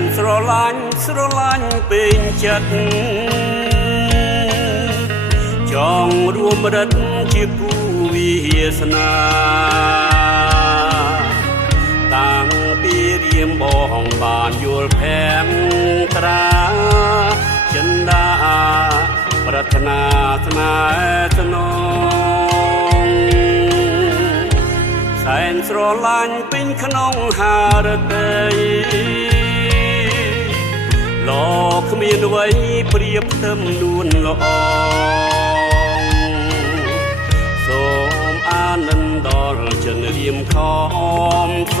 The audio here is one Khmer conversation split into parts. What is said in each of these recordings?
นស្រឡាញ់ពេញចិត្តចង់រួមរិទ្ធជាគូវាសនាតាំងពីរៀមបងបានយល់ផែងត្រាចិន្តាប្រាថ្នាស្នេហ៍ស្នងសែនស្រឡាញ់ពេញក្នុងហារតីលោកគ្មានអ្វីប្រៀបផ្ទឹមនួនល្អសូមអានន្ទដល់ចិនរៀមខំស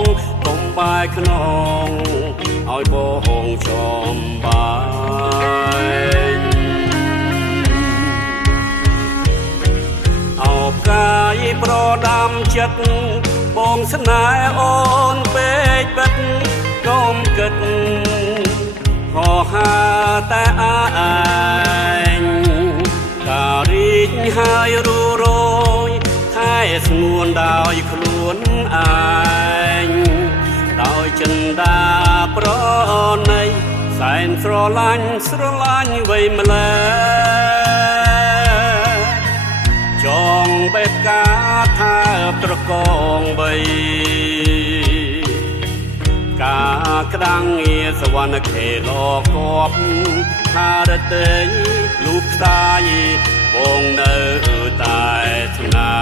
ងកុំបាយខ្នងឲ្យបងចំបាយអោបកាយប្រដាំចិត្តបងស្នេហ៍អូនពេកបិទកុំគិតហោហាតែឯងការីកហើយរូរយថែស្ងួនដោយខ្លួនឯងដោយចិន្តាប្រណីសែនស្រឡាញ់វ័យម្លេះចងបេះកាថាត្រកងបីការក្តាំងងារសវណ្ណខេលកបហារតីលូកខ្សាយបងនៅតែស្នា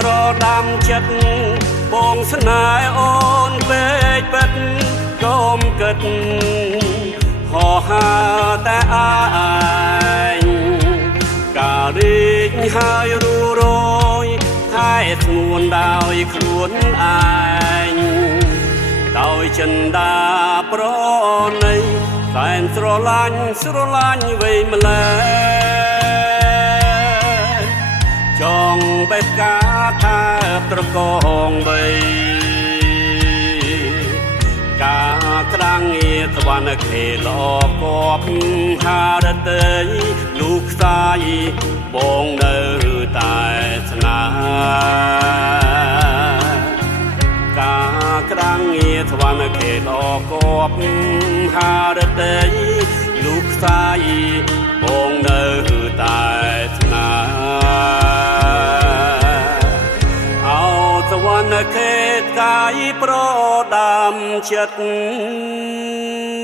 ប្រដាំចិត្តបងស្នេហ៍អូនពេកបិទកុំគិតហោហាតែឯងការរីកហើយរូរយថែស្ងួនដោយខ្លួនឯងដោយចិន្តាប្រណីសែនស្រឡាញ់វ័យម្លេះចងបេះកាថាត្រកងបីការក្តាំងងារសវណ្ណខេលកបហារតីលូកខ្សាយបងនៅតែស្នាការក្តាំងងារសវណ្ណខេលកបហារតីលូកខ្សាយបងនៅតែស្នាសវណ្ណខេតកាយប្រដាំចិត្ត Hãy subscribe cho kênh Ghiền Mì Gõ để không bỏ lỡ những video hấp dẫn ចង់បេះកាថាត្រកងបីការក្តាំងងារសវណ្ណខេលកបហារតីលូកខ្សាយបងនៅតែស្នាការក្តាំងងារសវណ្ណខេលកបហារតីលូកខ្សាយបងនៅតែស្នា Hãy subscribe cho kênh Ghiền Mì Gõ để không bỏ lỡ những video hấp dẫn